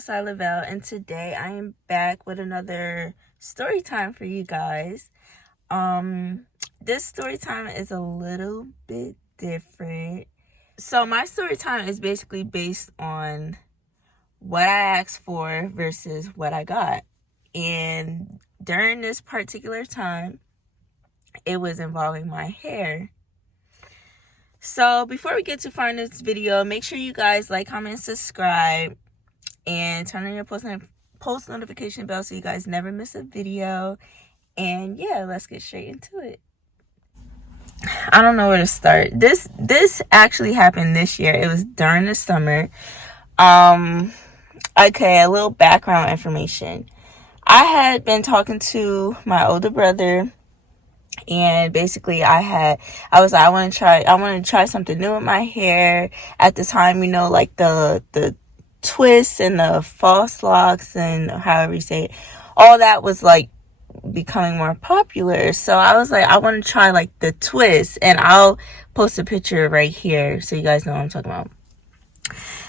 girl Lavelle, and today I am back with another story time for you guys. This story time is a little bit different. So my story time is basically based on what I asked for versus what I got. And during this particular time, it was involving my hair. So before we get too far in this video, make sure you guys like, comment, subscribe, and turn on your post notification bell so you guys never miss a video. And yeah, let's get straight into it. I don't know where to start. This actually happened this year. It was during the summer. Okay, a little background information. I had been talking to my older brother, and basically I was like, I want to try something new with my hair. At the time, like the twists and the false locks and however you say it, all that was like becoming more popular. So I was like, I want to try like the twist, and I'll post a picture right here so you guys know what I'm talking about.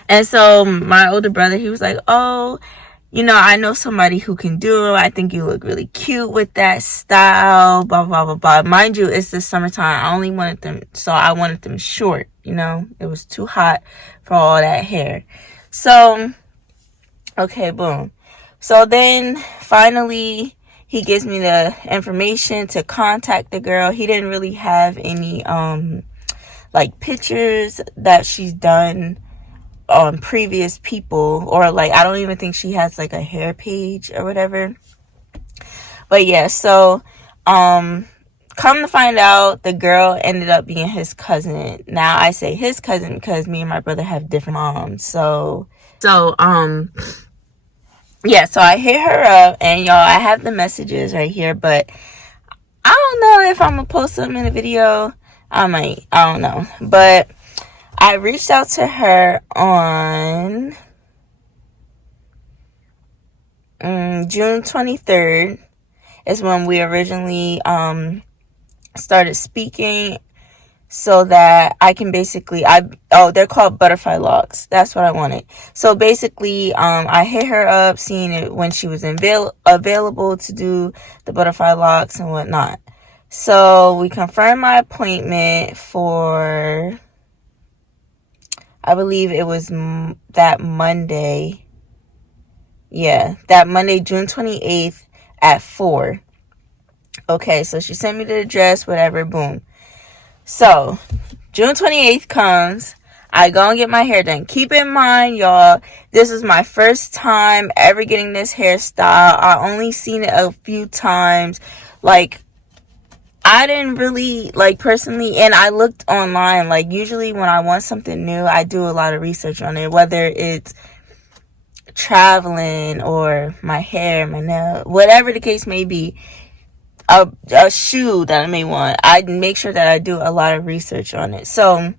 And so my older brother, he was like, oh, I know somebody who can do it. I think you look really cute with that style, blah, blah, blah, blah. Mind you, it's the summertime. I only wanted them, so I wanted them short, It was too hot for all that hair. So, okay, boom. So then, finally, he gives me the information to contact the girl. He didn't really have any, like, pictures that she's done on previous people, or like I don't even think she has like a hair page or whatever. But yeah, so come to find out, the girl ended up being his cousin. Now I say his cousin because me and my brother have different moms. So yeah, so I hit her up, and y'all, I have the messages right here, but I don't know if I'm gonna post them in a video. I might, I don't know, but I reached out to her on June 23rd is when we originally started speaking, so that I can basically, they're called butterfly locks. That's what I wanted. So basically, I hit her up, seeing it when she was available to do the butterfly locks and whatnot. So we confirmed my appointment for, I believe it was that Monday. Yeah, that Monday, June 28th at 4. Okay, so she sent me the address, whatever, boom. So, June 28th comes. I go and get my hair done. Keep in mind, y'all, this is my first time ever getting this hairstyle. I only seen it a few times. Like, I didn't really, like, personally, and I looked online. Like, usually when I want something new, I do a lot of research on it, whether it's traveling or my hair, my nail, whatever the case may be, a shoe that I may want. I make sure that I do a lot of research on it. So,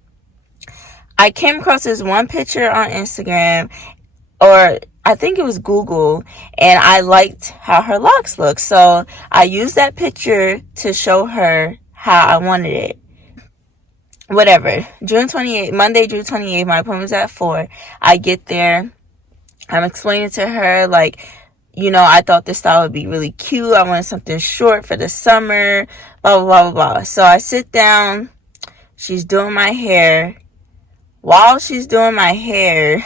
I came across this one picture on Instagram, or I think it was Google, and I liked how her locks look. So I used that picture to show her how I wanted it. Whatever. Monday, June 28th, my appointment was at 4. I get there. I'm explaining to her, like, I thought this style would be really cute. I wanted something short for the summer, blah, blah, blah, blah, blah. So I sit down. She's doing my hair. While she's doing my hair,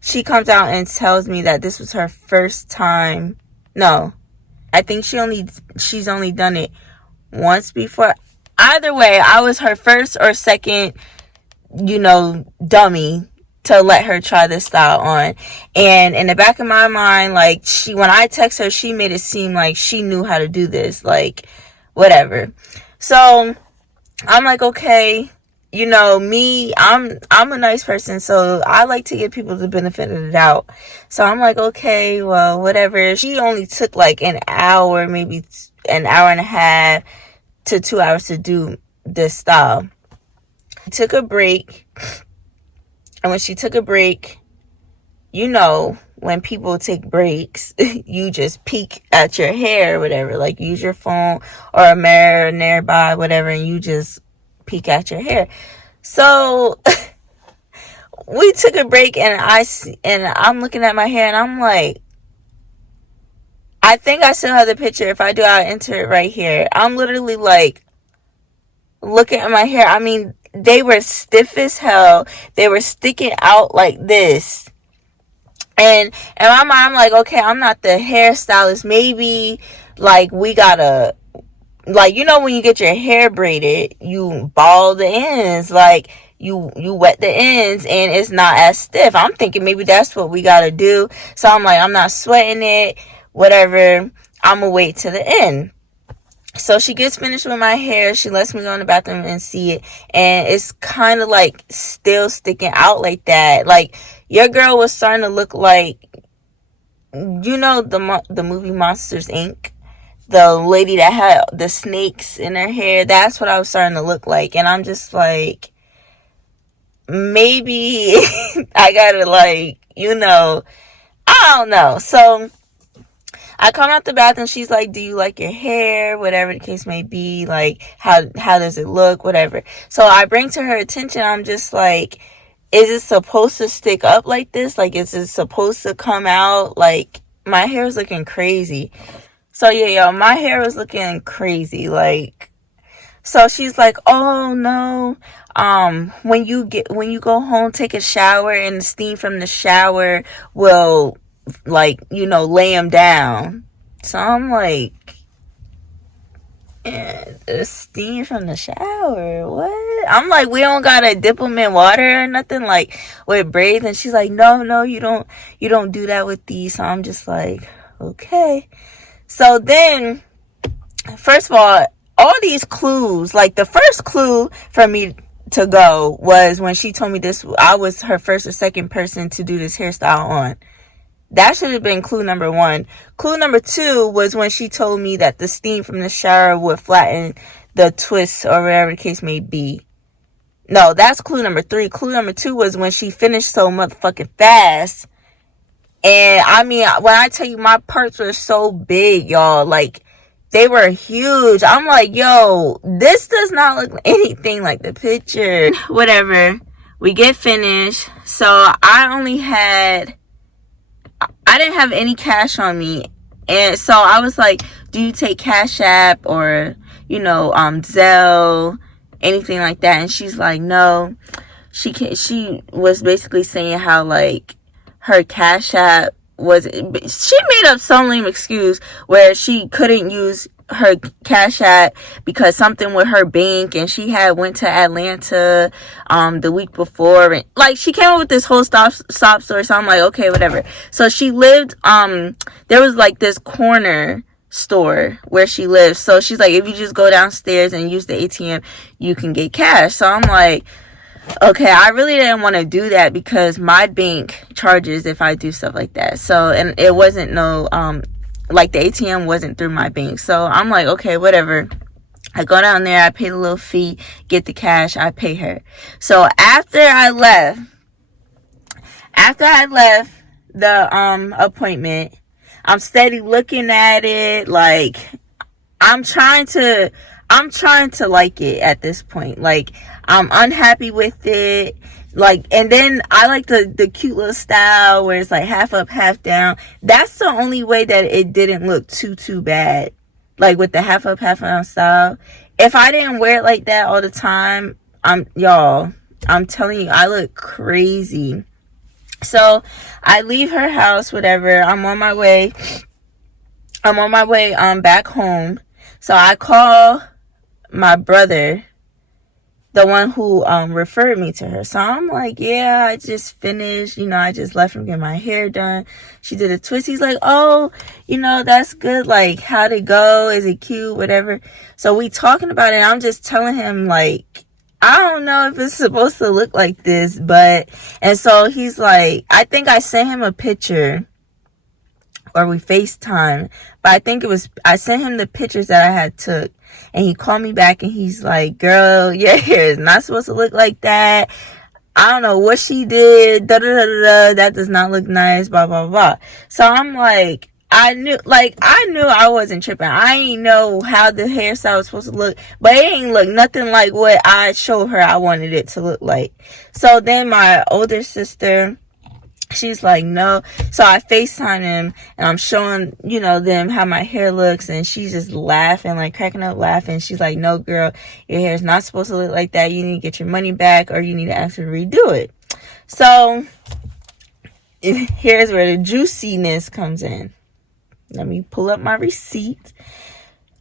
she comes out and tells me that this was her first time. No, I think she's only done it once before. Either way, I was her first or second, dummy to let her try this style on. And in the back of my mind, like, when I text her, she made it seem like she knew how to do this, like, whatever. So I'm like, okay. Me, I'm a nice person, so I like to give people the benefit of the doubt. So I'm like, okay, well, whatever. She only took like an hour, maybe an hour and a half to 2 hours to do this style. She took a break, and when she took a break, when people take breaks, you just peek at your hair or whatever, like use your phone or a mirror nearby, whatever, and you just peek at your hair. So we took a break, and I'm looking at my hair, and I'm like, I think I still have the picture. If I do, I'll enter it right here. I'm literally like looking at my hair. I mean, they were stiff as hell. They were sticking out like this. And in my mind, I'm like, okay, I'm not the hairstylist. Maybe like we gotta, like, you know, when you get your hair braided, you ball the ends, like you wet the ends, and it's not as stiff. I'm thinking maybe that's what we gotta do. So I'm like, I'm not sweating it, whatever. I'm gonna wait to the end. So she gets finished with my hair. She lets me go in the bathroom and see it, and it's kind of like still sticking out like that. Like, your girl was starting to look like, you know, the movie Monsters Inc., the lady that had the snakes in her hair. That's what I was starting to look like. And I'm just like, maybe I gotta, like, you know, I don't know. So I come out the bathroom. She's like, do you like your hair? Whatever the case may be. Like, how does it look? Whatever. So I bring to her attention. I'm just like, is it supposed to stick up like this? Like, is it supposed to come out? Like, my hair is looking crazy. So yeah, my hair was looking crazy. Like, so she's like, oh no, when you go home, take a shower, and the steam from the shower will, like, you know, lay them down. So I'm like, the steam from the shower, what? I'm like, we don't gotta dip them in water or nothing, like with braids. And she's like, no, you don't do that with these. So I'm just like, okay. So then, first of all these clues, like the first clue for me to go was when she told me this, I was her first or second person to do this hairstyle on. That should have been clue number 1. Clue number 2 was when she told me that the steam from the shower would flatten the twists or whatever the case may be. No, that's clue number 3. Clue number 2 was when she finished so motherfucking fast. And I mean, when I tell you, my parts were so big, y'all, like, they were huge. I'm like, yo, this does not look anything like the picture. Whatever. We get finished. So I didn't have any cash on me. And so I was like, do you take Cash App or, you know, Zelle, anything like that? And she's like, no. She was basically saying how, like, her Cash App she made up some lame excuse where she couldn't use her Cash App because something with her bank, and she had went to Atlanta the week before, and like she came up with this whole stop story. So I'm like, okay, whatever. So she lived there was like this corner store where she lives, so she's like, if you just go downstairs and use the ATM, you can get cash. So I'm like, okay, I really didn't want to do that because my bank charges if I do stuff like that. So, and it wasn't like the ATM wasn't through my bank. So I'm like, okay, whatever. I go down there, I pay the little fee, get the cash, I pay her. So after I left the appointment, I'm steady looking at it, like I'm trying to like it at this point. Like, I'm unhappy with it. Like, and then I like the cute little style where it's like half up, half down. That's the only way that it didn't look too bad. Like with the half up, half down style. If I didn't wear it like that all the time, I'm telling you, I look crazy. So I leave her house, whatever. I'm on my way back home. So I call my brother, the one who referred me to her. So I'm like, yeah, I just finished, I just left from getting my hair done. She did a twist. He's like, oh, that's good. Like, how'd it go? Is it cute? Whatever. So we talking about it. I'm just telling him, like, I don't know if it's supposed to look like this, and so he's like, I think I sent him a picture, or we FaceTime, but I think I sent him the pictures that I had took, and he called me back, and he's like, girl, your hair is not supposed to look like that. I don't know what she did, that does not look nice, blah, blah, blah. So I'm like, I knew I wasn't tripping. I ain't know how the hairstyle was supposed to look, but it ain't look nothing like what I showed her I wanted it to look like. So then my older sister, she's like, no. So I FaceTime him and I'm showing, them how my hair looks, and she's just laughing, like cracking up laughing. She's like, no, girl, your hair is not supposed to look like that. You need to get your money back, or you need to actually redo it. So here's where the juiciness comes in. Let me pull up my receipt.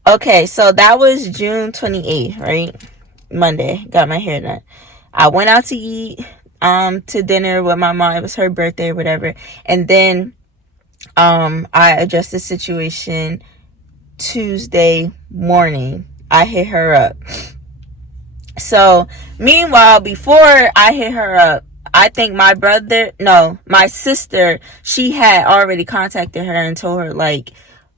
Okay, so that was June 28th, right? Monday. Got my hair done. I went out to eat to dinner with my mom. It was her birthday or whatever. And then I addressed the situation Tuesday morning. I hit her up. So meanwhile, before I hit her up, I think my sister, she had already contacted her and told her, like,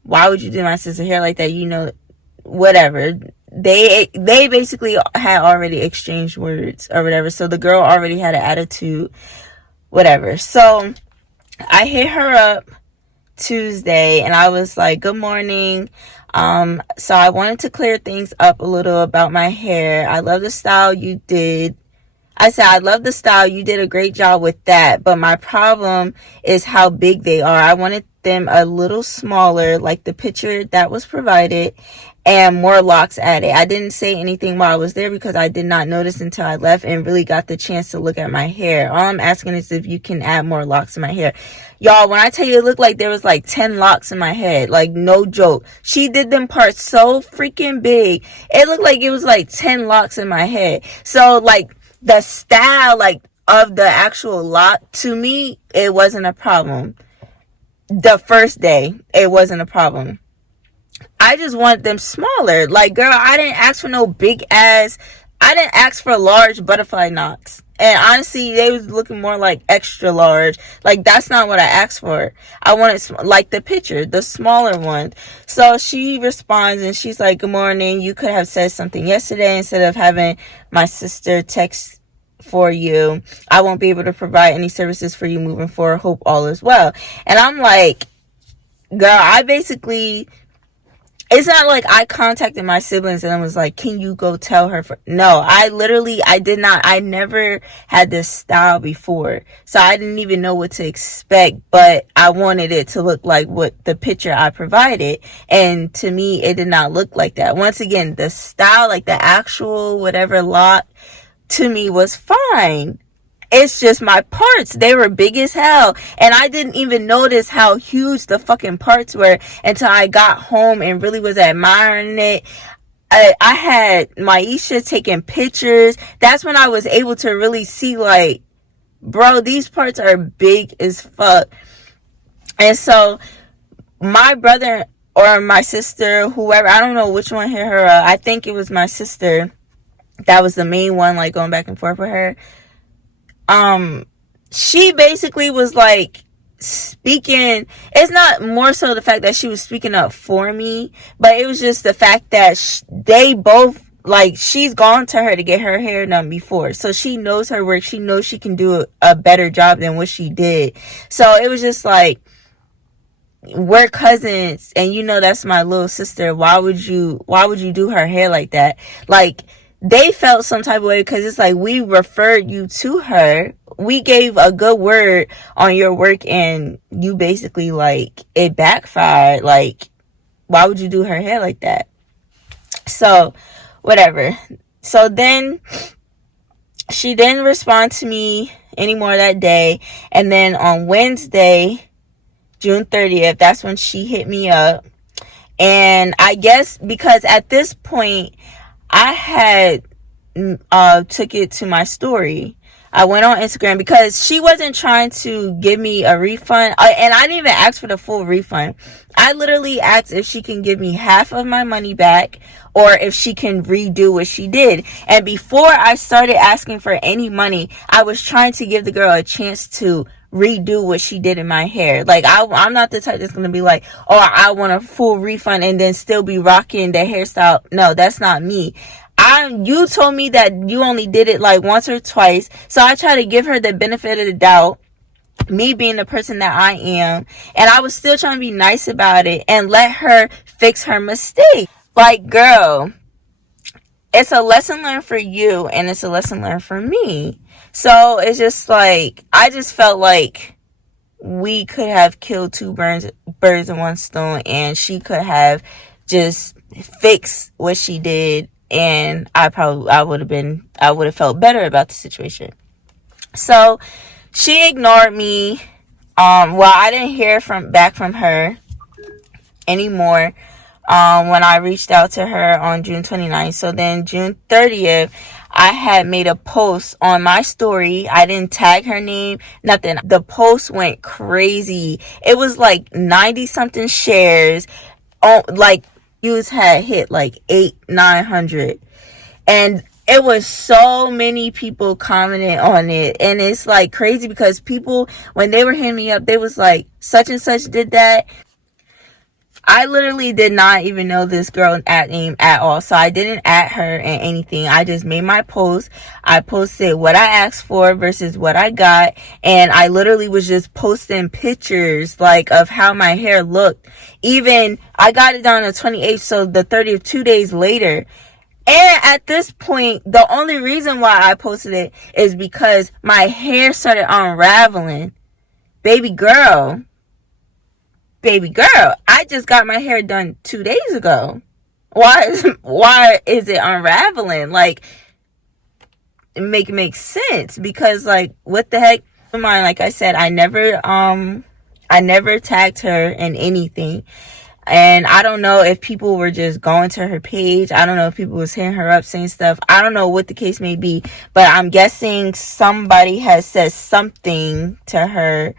why would you do my sister hair like that? Whatever. They basically had already exchanged words or whatever. So the girl already had an attitude, whatever. So I hit her up Tuesday and I was like, good morning. So I wanted to clear things up a little about my hair. I love the style you did. I said, I love the style. You did a great job with that. But my problem is how big they are. I wanted them a little smaller, like the picture that was provided, and more locks added. I didn't say anything while I was there because I did not notice until I left and really got the chance to look at my hair. All I'm asking is if you can add more locks in my hair. Y'all, when I tell you it looked like there was like 10 locks in my head, like no joke. She did them parts so freaking big. It looked like it was like 10 locks in my head. So like, the style, like, of the actual lock, to me, it wasn't a problem. The first day, it wasn't a problem. I just wanted them smaller. Like, girl, I didn't ask for no big ass. I didn't ask for large butterfly knots. And honestly, they was looking more like extra large. Like, that's not what I asked for. I wanted, like, the picture, the smaller one. So she responds and she's like, good morning. You could have said something yesterday instead of having my sister text for you. I won't be able to provide any services for you moving forward. Hope all is well. And I'm like, girl, I basically... It's not like I contacted my siblings and I was like, can you go tell her? No, I did not. I never had this style before. So I didn't even know what to expect, but I wanted it to look like what the picture I provided. And to me, it did not look like that. Once again, the style, like the actual whatever lock, to me was fine. It's just my parts. They were big as hell. And I didn't even notice how huge the fucking parts were until I got home and really was admiring it. I had Maisha taking pictures. That's when I was able to really see, like, bro, these parts are big as fuck. And so my brother or my sister, whoever, I don't know which one hit her up. I think it was my sister. That was the main one, like, going back and forth with her. She basically was like speaking, it's not more so the fact that she was speaking up for me, but it was just the fact that they both, like, she's gone to her to get her hair done before, so she knows her work. She knows she can do a better job than what she did. So it was just like, we're cousins and that's my little sister. Why would you do her hair like that? Like, they felt some type of way because it's like, we referred you to her. We gave a good word on your work and you basically, like, it backfired. Like, why would you do her hair like that? So, whatever. So then, she didn't respond to me anymore that day. And then on Wednesday, June 30th, that's when she hit me up. And I guess because at this point, I had took it to my story. I went on Instagram because she wasn't trying to give me a refund. And I didn't even ask for the full refund. I literally asked if she can give me half of my money back or if she can redo what she did. And before I started asking for any money, I was trying to give the girl a chance to redo what she did in my hair. Like, I'm not the type that's going to be like, oh, I want a full refund and then still be rocking the hairstyle. No, that's not me. You told me that you only did it like once or twice. So I try to give her the benefit of the doubt. me being the person that I am, and I was still trying to be nice about it and let her fix her mistake. Like, girl, it's a lesson learned for you and it's a lesson learned for me. So it's just like, I just felt like we could have killed two birds in one stone, and she could have just fixed what she did, and I would have felt better about the situation. So she ignored me. Well, I didn't hear back from her anymore when I reached out to her on June 29th. So then June 30th, I had made a post on my story. I didn't tag her name, nothing. The post went crazy. It was like 90 something shares. Oh, like views had hit like 900. And it was so many people commenting on it. And it's like crazy because people, when they were hitting me up, they was like, such and such did that. I literally did not even know this girl at name at all. So I didn't at her and anything. I just made my post. I posted what I asked for versus what I got. And I literally was just posting pictures like of how my hair looked. Even I got it done on the 28th. So the 30th, 2 days later. And at this point, the only reason why I posted it is because my hair started unraveling. Baby girl, I just got my hair done 2 days ago. Why is it unraveling? Like, it makes sense, because like, what the heck? Mind, like I said, I never tagged her in anything. And I don't know if people were just going to her page. I don't know if people was hitting her up saying stuff. I don't know what the case may be. But I'm guessing somebody has said something to her.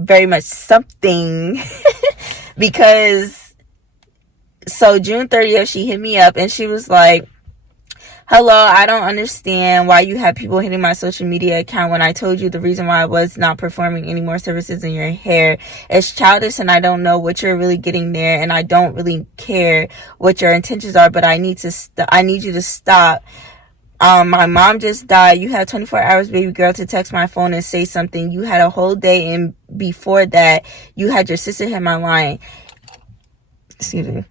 Very much something. Because, so June 30th, she hit me up and she was like, hello, I don't understand why you have people hitting my social media account when I told you the reason why I was not performing any more services in your hair. It's childish and I don't know what you're really getting there, and I don't really care what your intentions are, but I need you to stop. My mom just died. You had 24 hours, baby girl, to text my phone and say something. You had a whole day, and before that, you had your sister hit my line. Excuse me.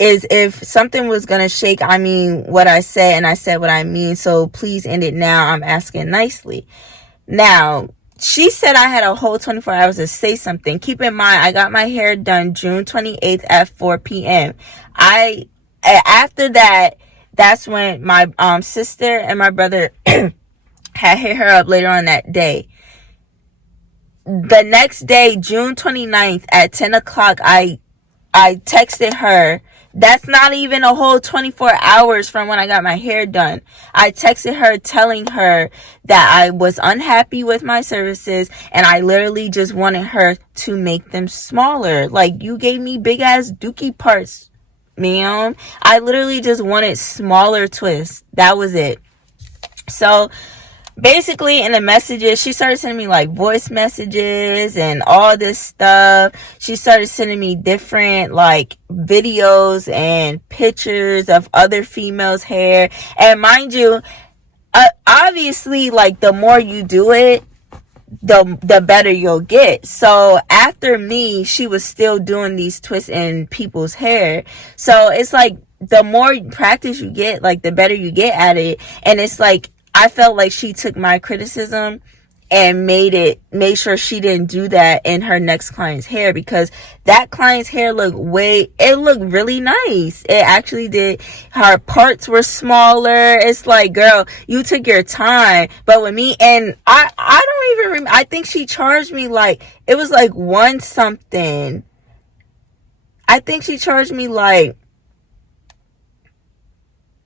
Is if something was gonna shake, I mean what I said, and I said what I mean, so please end it now. I'm asking nicely. Now, she said I had a whole 24 hours to say something. Keep in mind, I got my hair done June 28th at 4 p.m. After that, that's when my sister and my brother had hit her up later on that day. The next day, June 29th at 10 o'clock, I texted her. That's not even a whole 24 hours from when I got my hair done. I texted her telling her that I was unhappy with my services and I literally just wanted her to make them smaller. Like, you gave me big ass dookie parts, ma'am. I literally just wanted smaller twists. That was it. So basically, in the messages, she started sending me like voice messages and all this stuff. She started sending me different like videos and pictures of other females' hair. And mind you, obviously, like, the more you do it, the better you'll get. So after me, she was still doing these twists in people's hair. So it's like, the more practice you get, like, the better you get at it. And it's like, I felt like she took my criticism and made sure she didn't do that in her next client's hair, because that client's hair looked really nice. It actually did. Her parts were smaller. It's like, girl, you took your time. But with me, and I don't even remember, I think she charged me like, it was like one something. I think she charged me like,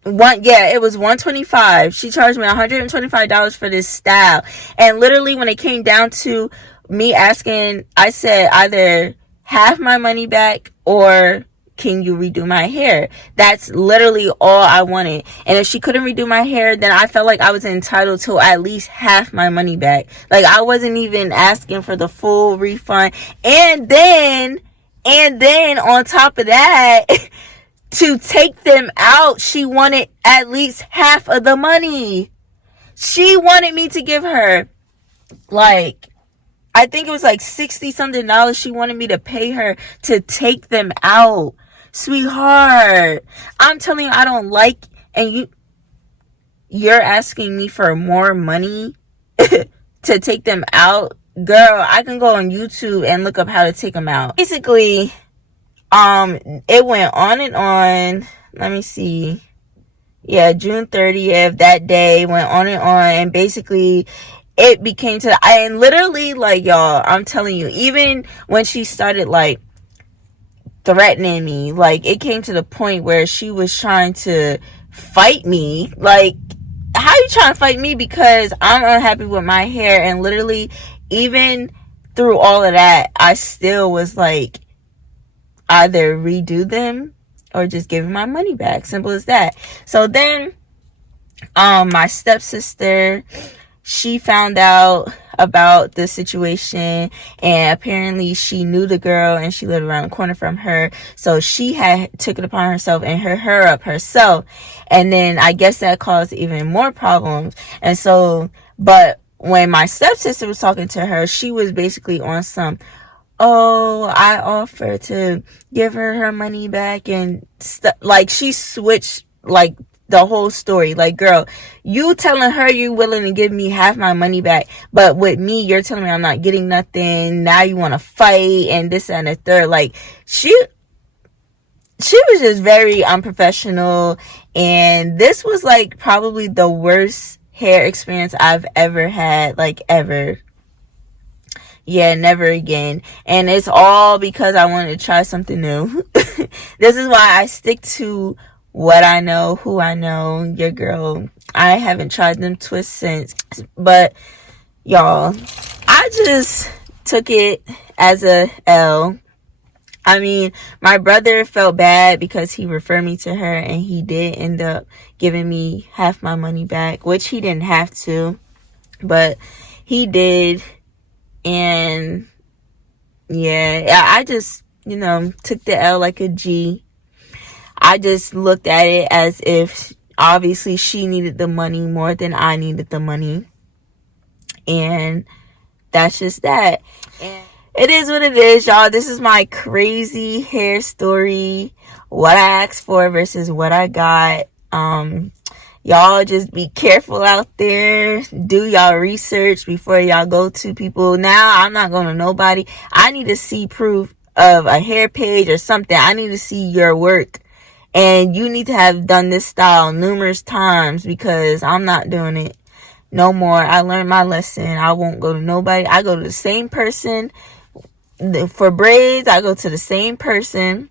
it was $125. She charged me $125 for this style. And literally, when it came down to me asking, I said either half my money back or can you redo my hair? That's literally all I wanted. And if she couldn't redo my hair, then I felt like I was entitled to at least half my money back. Like, I wasn't even asking for the full refund. And then on top of that, to take them out, she wanted at least half of the money. She wanted me to give her, like, I think it was like $60 something. She wanted me to pay her to take them out. Sweetheart, I'm telling you, I don't like, and you're asking me for more money to take them out. Girl, I can go on YouTube and look up how to take them out. Basically, it went on and on. Let me see. Yeah, June 30th, that day went on, and basically it became to, and literally, like, y'all, I'm telling you, even when she started, like, threatening me, like, it came to the point where she was trying to fight me. Like, how you trying to fight me because I'm unhappy with my hair? And literally, even through all of that, I still was like, either redo them or just give my money back. Simple as that. So then, my stepsister, she found out about the situation, and apparently she knew the girl and she lived around the corner from her, so she had took it upon herself and her up herself. And then I guess that caused even more problems. And so, but when my stepsister was talking to her, she was basically on some, oh, I offered to give her money back and stuff. Like, she switched, like, the whole story. Like, girl, you telling her you willing to give me half my money back, but with me, you're telling me I'm not getting nothing. Now you want to fight and this and the third. Like, she was just very unprofessional. And this was, like, probably the worst hair experience I've ever had, like, ever. Yeah, never again. And it's all because I wanted to try something new. This is why I stick to what I know, who I know. Your girl, I haven't tried them twists since. But y'all, I just took it as a L. I mean, my brother felt bad because he referred me to her, and he did end up giving me half my money back, which he didn't have to, but he did. And yeah, I just, took the L like a G. I just looked at it as if obviously she needed the money more than I needed the money. And that's just that. And it is what it is, y'all. This is my crazy hair story. What I asked for versus what I got. Y'all just be careful out there. Do y'all research before y'all go to people. Now, I'm not going to nobody. I need to see proof of a hair page or something. I need to see your work. And you need to have done this style numerous times, because I'm not doing it no more. I learned my lesson. I won't go to nobody. I go to the same person. For braids, I go to the same person.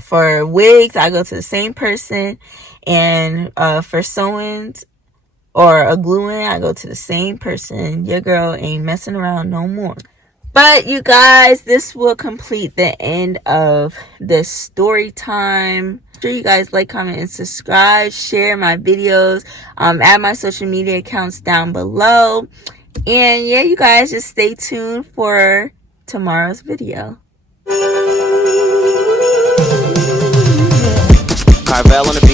For wigs, I go to the same person. And for sewings or a gluing, I go to the same person. Your girl ain't messing around no more. But you guys, this will complete the end of this story time. Make sure you guys like, comment, and subscribe. Share my videos. Add my social media accounts down below. And yeah, you guys, just stay tuned for tomorrow's video. Carvel on the beat.